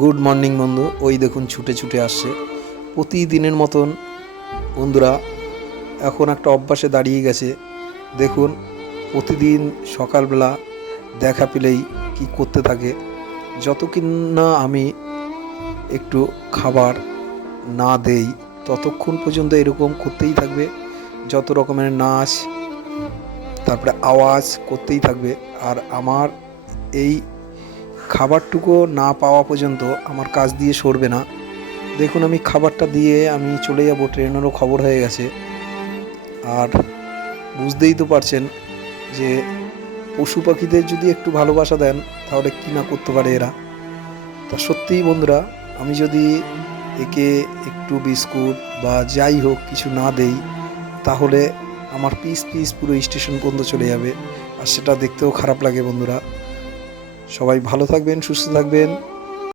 Good morning বন্ধু। ওই দেখুন ছুটে ছুটে আসছে প্রতিদিনের মতন। বন্ধুরা এখন একটা অভ্যাসে দাঁড়িয়ে গেছে। দেখুন প্রতিদিন সকালবেলা দেখা পেলেই কি করতে থাকে। যতক্ষণ না আমি একটু খাবার না দেই ততক্ষণ পর্যন্ত এরকম করতেই থাকবে। যত রকমের নাচ তারপরে আওয়াজ করতেই থাকবে। আর আমার এই খাবারটুকু না পাওয়া পর্যন্ত আমার কাজ দিয়ে সরবে না। দেখুন আমি খাবারটা দিয়ে আমি চলে যাব, ট্রেনেরও খবর হয়ে গেছে। আর বুঝতেই তো পারছেন যে পশু পাখিদের যদি একটু ভালোবাসা দেন তাহলে কী না করতে পারে এরা। তা সত্যিই বন্ধুরা, আমি যদি একে একটু বিস্কুট বা যাই হোক কিছু না দেই তাহলে আমার পিস পিস পুরো স্টেশন পর্যন্ত চলে যাবে, আর সেটা দেখতেও খারাপ লাগে। বন্ধুরা সবাই ভালো থাকবেন, সুস্থ থাকবেন।